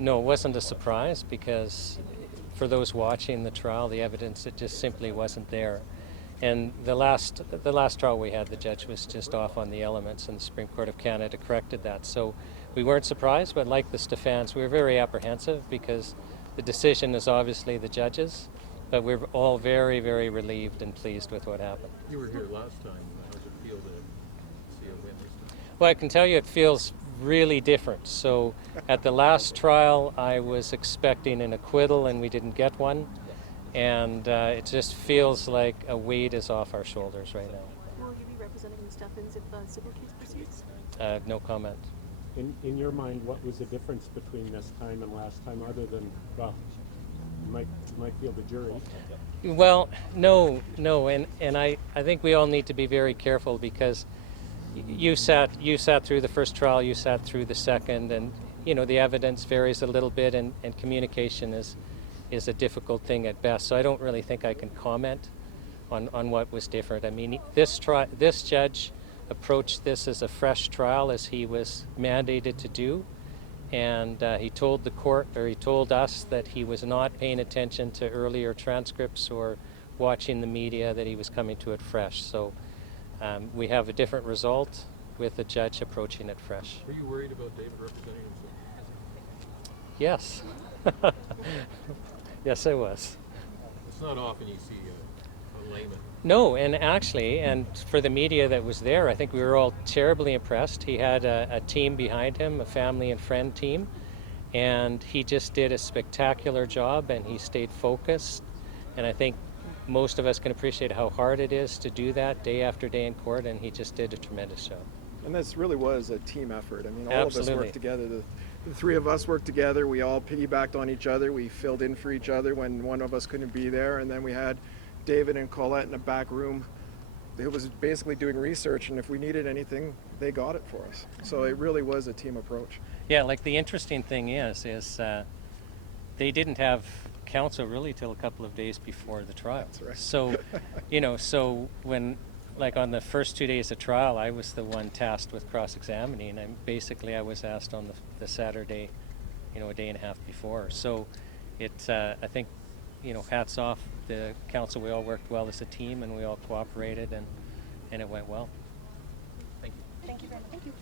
No, it wasn't a surprise because for those watching the trial, the evidence, it just simply wasn't there. And the last trial we had, the judge was just off on the elements, and the Supreme Court of Canada corrected that. So we weren't surprised, but like the Stephans, we were very apprehensive because the decision is obviously the judge's, but we're all very, very relieved and pleased with what happened. You were here last time. How does it feel to see a win this time? Well, I can tell you it feels really different. So at the last trial, I was expecting an acquittal, and we didn't get one. And it just feels like a weight is off our shoulders right now. Will you be representing the Stephans if the civil case proceeds? No comment. In your mind, what was the difference between this time and last time, other than, well, you might feel the jury? Well, no, and I think we all need to be very careful because you sat through the first trial, you sat through the second, and the evidence varies a little bit, and communication is a difficult thing at best. So I don't really think I can comment on what was different. I mean, this judge approached this as a fresh trial, as he was mandated to do, and he told the court, or he told us, that he was not paying attention to earlier transcripts or watching the media, that he was coming to it fresh. So we have a different result with the judge approaching it fresh. Were you worried about David representing himself? Yes. Yes, I was. It's not often you see a layman. No, and actually, and for the media that was there, I think we were all terribly impressed. He had a team behind him, a family and friend team, and he just did a spectacular job, and he stayed focused. And I think most of us can appreciate how hard it is to do that day after day in court, and he just did a tremendous job. And this really was a team effort. I mean, all Absolutely. of us worked together. The three of us worked together. We all piggybacked on each other. We filled in for each other when one of us couldn't be there. And then we had David and Collet in the back room. It was basically doing research, and if we needed anything, they got it for us. So it really was a team approach. Yeah, like the interesting thing is they didn't have counsel really till a couple of days before the trial. That's right. So, so when, like on the first 2 days of trial, I was the one tasked with cross-examining, and basically I was asked on the Saturday, a day and a half before. So it's, I think, hats off the council. We all worked well as a team, and we all cooperated, and it went well. Thank you. Thank you very much. Thank you.